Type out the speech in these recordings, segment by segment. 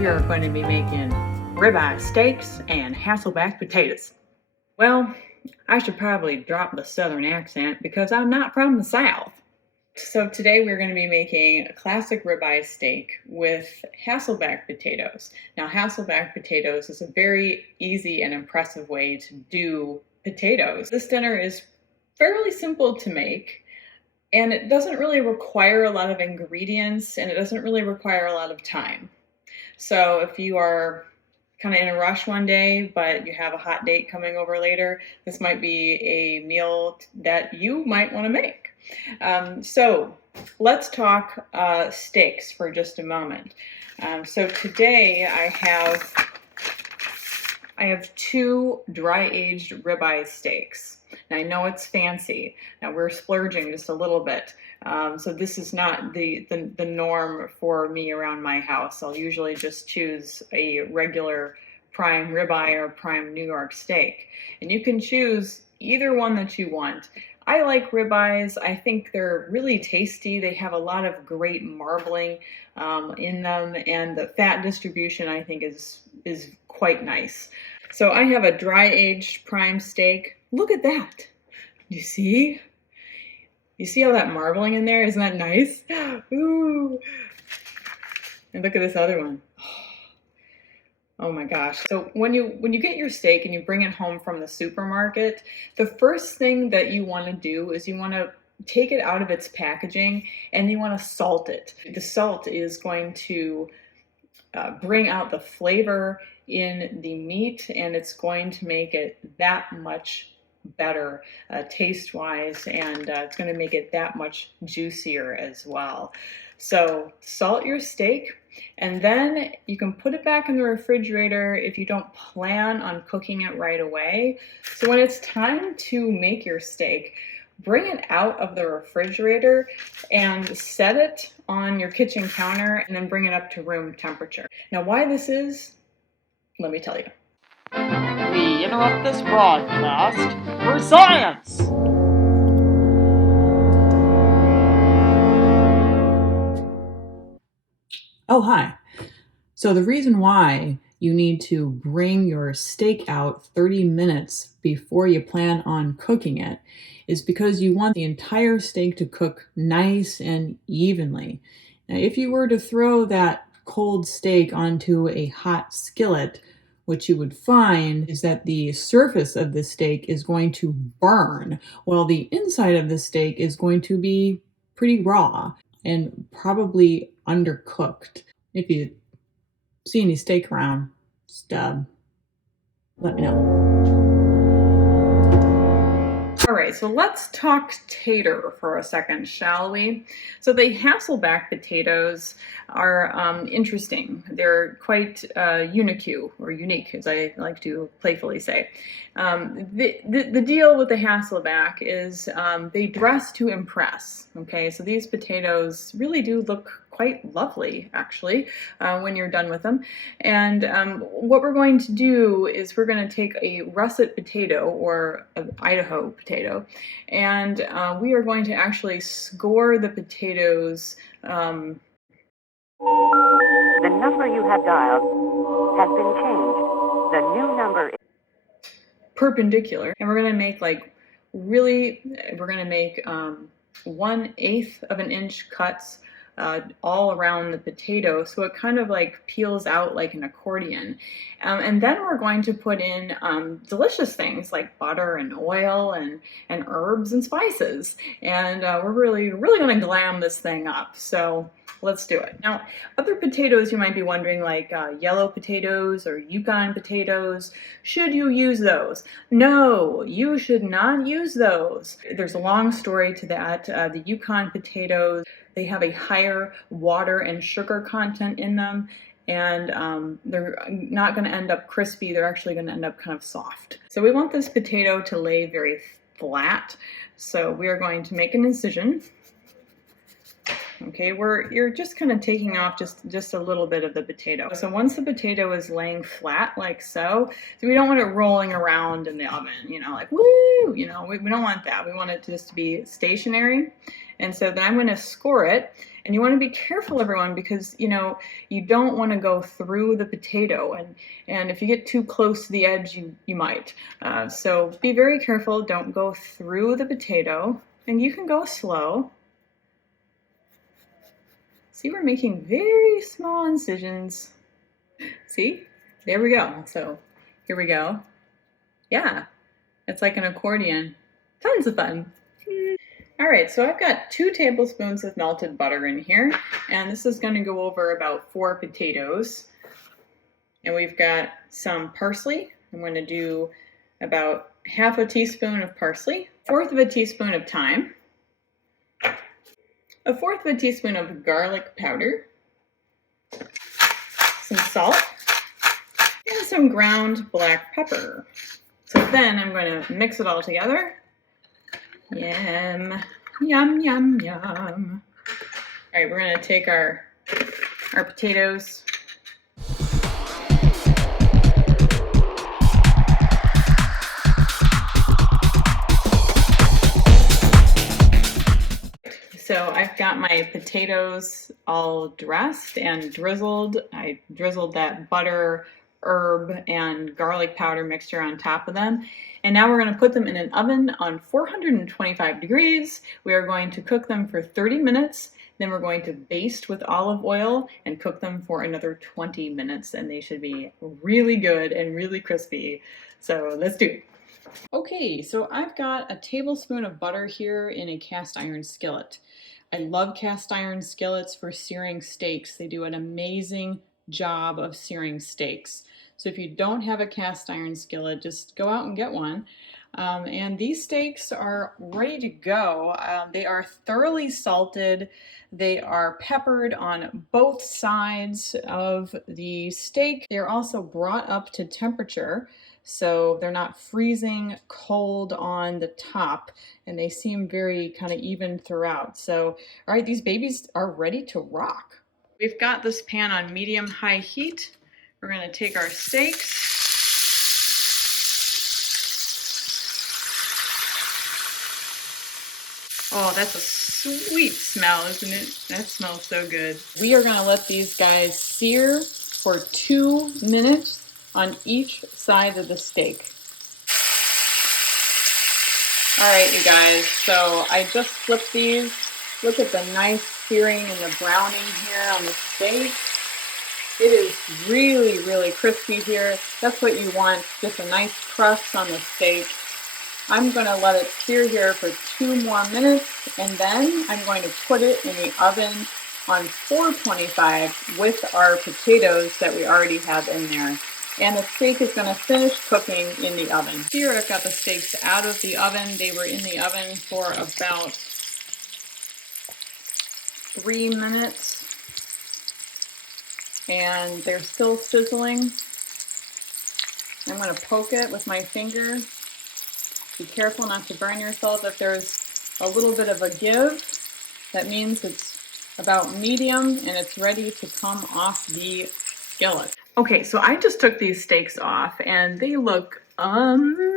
we are going to be making ribeye steaks and Hasselback potatoes. Well, I should probably drop the southern accent because I'm not from the South. So today we're going to be making a classic ribeye steak with Hasselback potatoes. Now Hasselback potatoes is a very easy and impressive way to do potatoes. This dinner is fairly simple to make, and it doesn't really require a lot of ingredients, and it doesn't really require a lot of time. So if you are kind of in a rush one day, but you have a hot date coming over later, this might be a meal that you might want to make. So let's talk steaks for just a moment. So today I have two dry-aged ribeye steaks. Now I know it's fancy. Now we're splurging just a little bit. So this is not the norm for me around my house. I'll usually just choose a regular prime ribeye or prime New York steak. And you can choose either one that you want. I like ribeyes. I think they're really tasty. They have a lot of great marbling in them, and the fat distribution I think is quite nice. So I have a dry-aged prime steak. Look at that. You see? You see all that marbling in there? Isn't that nice? Ooh. And look at this other one. Oh my gosh. So when you get your steak and you bring it home from the supermarket, the first thing that you want to do is you want to take it out of its packaging and you want to salt it. The salt is going to bring out the flavor in the meat, and it's going to make it that much better taste-wise, and it's going to make it that much juicier as well. So salt your steak, and then you can put it back in the refrigerator if you don't plan on cooking it right away. So when it's time to make your steak, bring it out of the refrigerator and set it on your kitchen counter, and then bring it up to room temperature. Now why this is, let me tell you. We interrupt this broadcast for science! Oh, hi. So the reason why you need to bring your steak out 30 minutes before you plan on cooking it is because you want the entire steak to cook nice and evenly. Now, if you were to throw that cold steak onto a hot skillet, what you would find is that the surface of the steak is going to burn, while the inside of the steak is going to be pretty raw and probably undercooked. If you see any steak around, just let me know. All right, so let's talk tater for a second, shall we? So the Hasselback potatoes are interesting. They're quite unique, as I like to playfully say. The deal with the Hasselback is they dress to impress. Okay, so these potatoes really do look quite lovely, actually, when you're done with them. And what we're going to do is we're going to take a russet potato, or an Idaho potato, and we are going to actually score the potatoes. The number you have dialed has been changed. The new number is perpendicular, and we're going to make we're going to make 1/8 of an inch cuts all around the potato, so it kind of like peels out like an accordion. And then we're going to put in delicious things like butter and oil and herbs and spices, and we're really going to glam this thing up. So let's do it. Now, other potatoes you might be wondering, like yellow potatoes or Yukon potatoes, should you use those? No, you should not use those. There's a long story to that. The Yukon potatoes, they have a higher water and sugar content in them, and they're not going to end up crispy. They're actually going to end up kind of soft. So we want this potato to lay very flat. So we are going to make an incision. Okay, you're just kind of taking off just a little bit of the potato. So once the potato is laying flat like so we don't want it rolling around in the oven, like woo, we don't want that. We want it just to be stationary. And so then I'm going to score it, And you want to be careful, everyone, because you know you don't want to go through the potato, and if you get too close to the edge, you might. So be very careful. Don't go through the potato, and you can go slow. See, we're making very small incisions. See, there we go. So here we go. Yeah, it's like an accordion. Tons of fun. All right, so I've got 2 tablespoons of melted butter in here, and this is going to go over about 4 potatoes. And we've got some parsley. I'm going to do about half a teaspoon of parsley, 1/4 of a teaspoon of thyme, 1/4 of a teaspoon of garlic powder, some salt, and some ground black pepper. So then I'm going to mix it all together. Yum, yum, yum, yum. All right, we're going to take our potatoes. So I've got my potatoes all dressed and drizzled. I drizzled that butter, herb, and garlic powder mixture on top of them. And now we're going to put them in an oven on 425 degrees. We are going to cook them for 30 minutes. Then we're going to baste with olive oil and cook them for another 20 minutes. And they should be really good and really crispy. So let's do it. Okay, so I've got a tablespoon of butter here in a cast iron skillet. I love cast iron skillets for searing steaks. They do an amazing job of searing steaks. So if you don't have a cast iron skillet, just go out and get one. And these steaks are ready to go. They are thoroughly salted. They are peppered on both sides of the steak. They're also brought up to temperature, so they're not freezing cold on the top, and they seem very kind of even throughout. So, all right, these babies are ready to rock. We've got this pan on medium-high heat. We're going to take our steaks. Oh, that's a sweet smell, isn't it? That smells so good. We are going to let these guys sear for 2 minutes on each side of the steak. All right, you guys, so I just flipped these. Look at the nice searing and the browning here on the steak. It is really, really crispy here. That's what you want, just a nice crust on the steak. I'm going to let it sear here for 2 more minutes, and then I'm going to put it in the oven on 425 with our potatoes that we already have in there. And the steak is going to finish cooking in the oven. Here I've got the steaks out of the oven. They were in the oven for about 3 minutes, and they're still sizzling. I'm going to poke it with my finger. Be careful not to burn yourself. If there's a little bit of a give, that means it's about medium and it's ready to come off the skillet. Okay, so I just took these steaks off and they look amazing.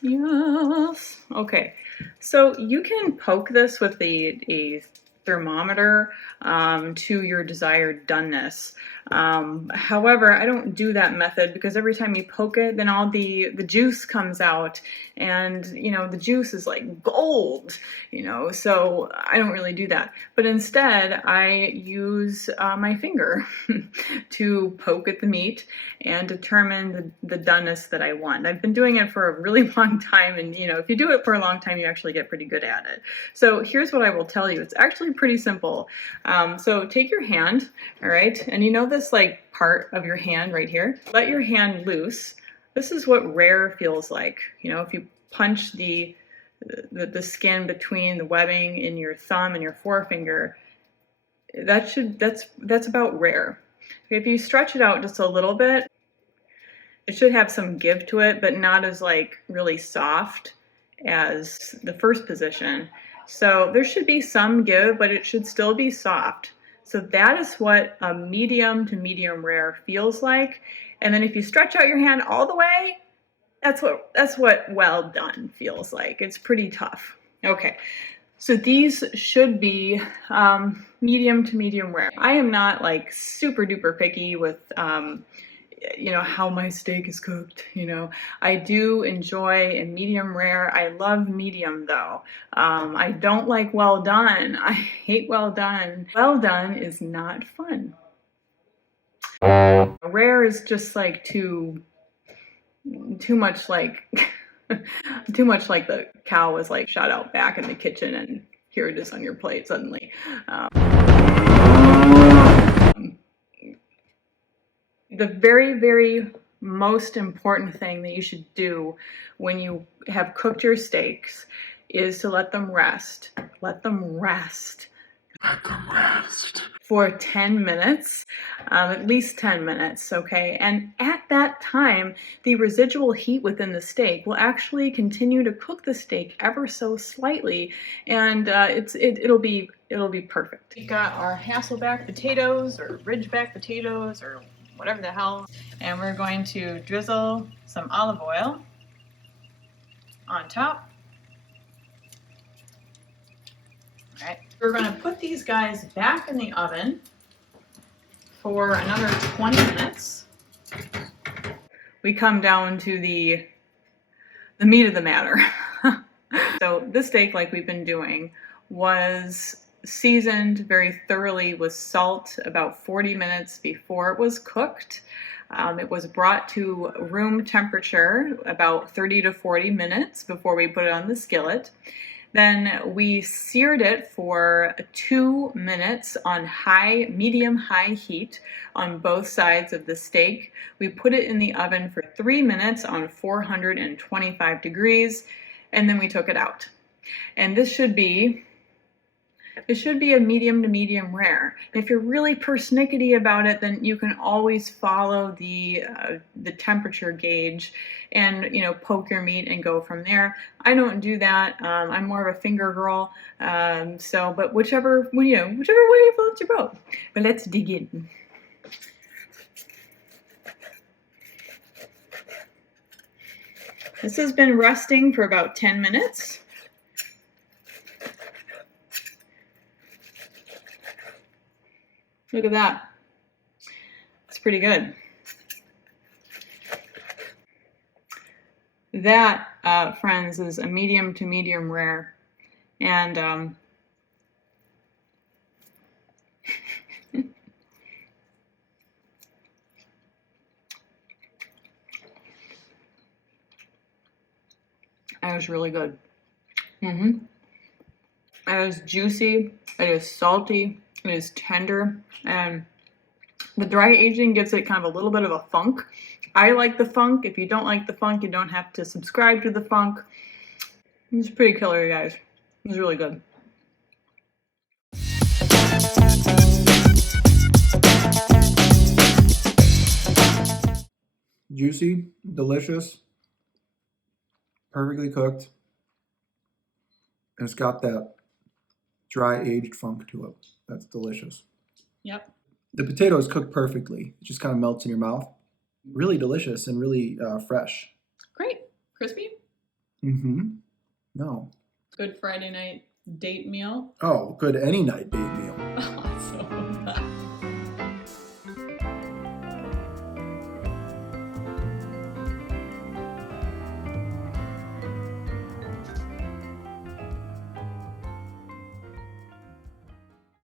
Yes. Okay, so you can poke this with a thermometer to your desired doneness. However, I don't do that method because every time you poke it, then all the juice comes out, and you know the juice is like gold, you know, so I don't really do that. But instead I use my finger to poke at the meat and determine the doneness that I want. I've been doing it for a really long time, and you know, if you do it for a long time, you actually get pretty good at it. So here's what I will tell you. It's actually pretty simple. So take your hand, all right, and you know this like part of your hand right here, let your hand loose. This is what rare feels like. You know, if you punch the skin between the webbing in your thumb and your forefinger, that's about rare. If you stretch it out just a little bit, it should have some give to it, but not as like really soft as the first position. So there should be some give, but it should still be soft. So that is what a medium to medium rare feels like. And then if you stretch out your hand all the way, that's what well done feels like. It's pretty tough. Okay, So these should be medium to medium rare. I am not like super duper picky with you know, how my steak is cooked. You know, I do enjoy a medium rare. I love medium though. I don't like well done. I hate well done. Well done is not fun. Rare is just like too much like too much like the cow was like shot out back in the kitchen and here it is on your plate suddenly. The very most important thing that you should do when you have cooked your steaks is to let them rest. Let them rest. Let them rest. For 10 minutes, at least 10 minutes, okay? And at that time, the residual heat within the steak will actually continue to cook the steak ever so slightly, and it'll be perfect. We've got our Hasselback potatoes or Ridgeback potatoes or whatever the hell, and we're going to drizzle some olive oil on top. All right, we're going to put these guys back in the oven for another 20 minutes. We come down to the meat of the matter. So this steak, like we've been doing, was seasoned very thoroughly with salt about 40 minutes before it was cooked. It was brought to room temperature about 30 to 40 minutes before we put it on the skillet. Then we seared it for 2 minutes on medium-high heat on both sides of the steak. We put it in the oven for 3 minutes on 425 degrees, and then we took it out. And this should be a medium to medium rare. If you're really persnickety about it, then you can always follow the temperature gauge and, you know, poke your meat and go from there. I don't do that. I'm more of a finger girl. But whichever way floats your boat. But let's dig in. This has been resting for about 10 minutes. Look at that. It's pretty good. That, friends, is a medium to medium rare. And that was really good. It is juicy. It is salty. It is tender, and the dry aging gives it kind of a little bit of a funk. I like the funk. If you don't like the funk, you don't have to subscribe to the funk. It's pretty killer, you guys. It was really good. Juicy, delicious, perfectly cooked, and it's got that dry aged funk to it. That's delicious. Yep. The potatoes cook perfectly. It just kind of melts in your mouth. Really delicious and really fresh. Great. Crispy. No. Good Friday night date meal. Oh, good any night date meal.